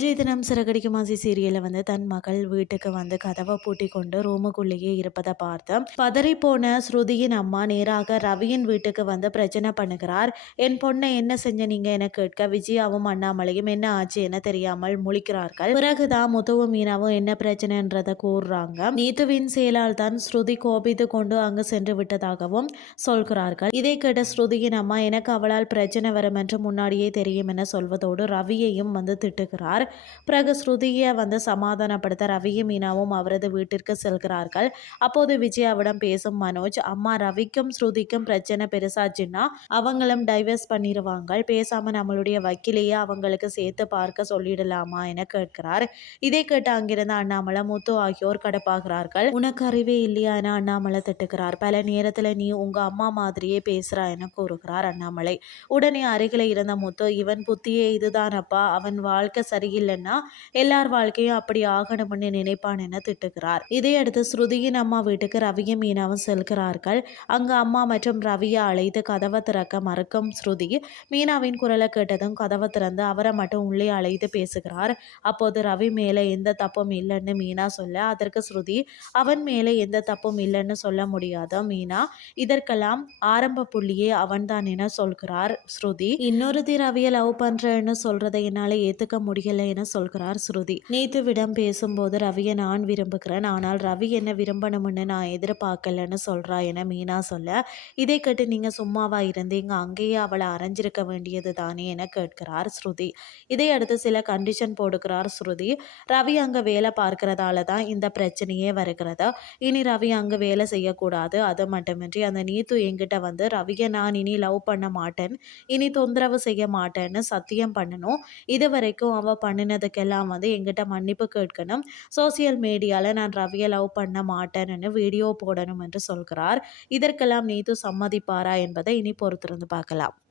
சிறகடிக்கும் ஆசை சீரியல்ல வந்து தன் மகள் வீட்டுக்கு வந்து கதவை பூட்டி கொண்டு ரூமுக்குள்ளேயே இருப்பதை பார்த்து பதறி போன ஸ்ருதியின் அம்மா நேராக ரவியின் வீட்டுக்கு வந்து பிரச்சனை பண்ணுகிறார். என் பொண்ணை என்ன செஞ்ச நீங்க? என கேட்க விஜயாவும் அண்ணாமலையும் என்ன ஆச்சு? என தெரியாமல் முழிக்கிறார்கள். பிறகுதான் முத்துவும் மீனாவும் என்ன பிரச்சனைன்றதை கூறுறாங்க. நீத்துவின் செயலால் தான் ஸ்ருதி கோபித்து கொண்டு அங்கு சென்று விட்டதாகவும் சொல்கிறார்கள். இதை கேட்ட ஸ்ருதியின் அம்மா எனக்கு அவளால் பிரச்சனை வரும் என்று முன்னாடியே தெரியும் என சொல்வதோடு ரவியையும் வந்து திட்டுகிறார். பிறகு ஸ்ருதியை வந்து சமாதானப்படுத்த ரவியும் மீனாவும் அவரது வீட்டிற்கு செல்கிறார்கள். அப்போது விஜயாவிடம் பேசும் மனோஜ் அம்மா ரவிக்கும் ஸ்ருதிக்கும் பிரச்சனை பெருசாச்சுன்னா அவங்களும் டைவர்ஸ் பண்ணிடுவாங்க பேசாம நம்மளுடைய வக்கீலையே அவங்களுக்கு சேர்த்து பார்க்க சொல்லிடலாமா? என கேட்கிறார். இதை கேட்டு அங்கிருந்த அண்ணாமலை முத்து ஆகியோர் கடப்பாகிறார்கள். உனக்கு அறிவே இல்லையா? என அண்ணாமலை திட்டுகிறார். பல நேரத்துல நீ உங்க அம்மா மாதிரியே பேசுறா என கூறுகிறார் அண்ணாமலை. உடனே அருகில இருந்த முத்து இவன் புத்தியே இதுதானப்பா. அவன் வாழ்க்கை இல்லைன்னா எல்லார் வாழ்க்கையும் அப்படி ஆகணும்னு நினைப்பான் என திட்டுகிறார். இதையடுத்து ஸ்ருதியின் அம்மா வீட்டுக்கு ரவியும் மீனாவும் செல்கிறார்கள். அங்கு அம்மா மற்றும் ரவியை அழைத்து கதவை திறக்க மறுக்கும் ஸ்ருதி மீனாவின் குரலை கேட்டதும் கதவை திறந்து அவரை மட்டும் உள்ளே அழைத்து பேசுகிறார். அப்போது ரவி மேலே எந்த தப்பும் இல்லைன்னு மீனா சொல்ல அதற்கு ஸ்ருதி அவன் மேலே எந்த தப்பும் இல்லைன்னு சொல்ல முடியாத மீனா? இதற்கெல்லாம் ஆரம்ப புள்ளியே அவன்தான் என சொல்கிறார் ஸ்ருதி. இன்னொருத்தி ரவியை லவ் பண்றேன்னு சொல்றதை என்னால் ஏத்துக்க முடியல என சொல்கிறார் ஸ்ருதி. நீத்துவிடம் பேசும்போது ரவியை நான் விரும்புகிறேன். ஆனால் ரவி என்ன விரும்பணும்னு நான் எதிர்பார்க்கலன்னு சொல்றா என மீனா சொல்ல. இதை கேட்டு நீங்க சும்மாவா இருந்தீங்க அங்கேயே அவளை அரைஞ்சிருக்க வேண்டியது தானே என கேட்கிறார் ஸ்ருதி. இதை அடுத்து சில கண்டிஷன் போடுகிறார் ஸ்ருதி. ரவி அங்க வேலை பார்க்கறதால தான் இந்த பிரச்சனையே வருகிறதா. இனி ரவி அங்க வேலை செய்யக்கூடாது. அது மட்டுமின்றி அந்த நீத்து என்கிட்ட வந்து ரவியை நான் இனி லவ் பண்ண மாட்டேன். இனி தொந்தரவு செய்ய மாட்டேன்னு சத்தியம் பண்ணணும். இது வரைக்கும் அவள் பண்ணினதுக்கெல்லாம் வந்து எங்கிட்ட மன்னிப்பு கேட்கணும். சோசியல் மீடியாவில் நான் ரவியை லவ் பண்ண மாட்டேன்னு வீடியோ போடணும் என்று சொல்கிறார். இதற்கெல்லாம் நீத்து சம்மதிப்பாரா என்பதை இனி பொறுத்திருந்து பார்க்கலாம்.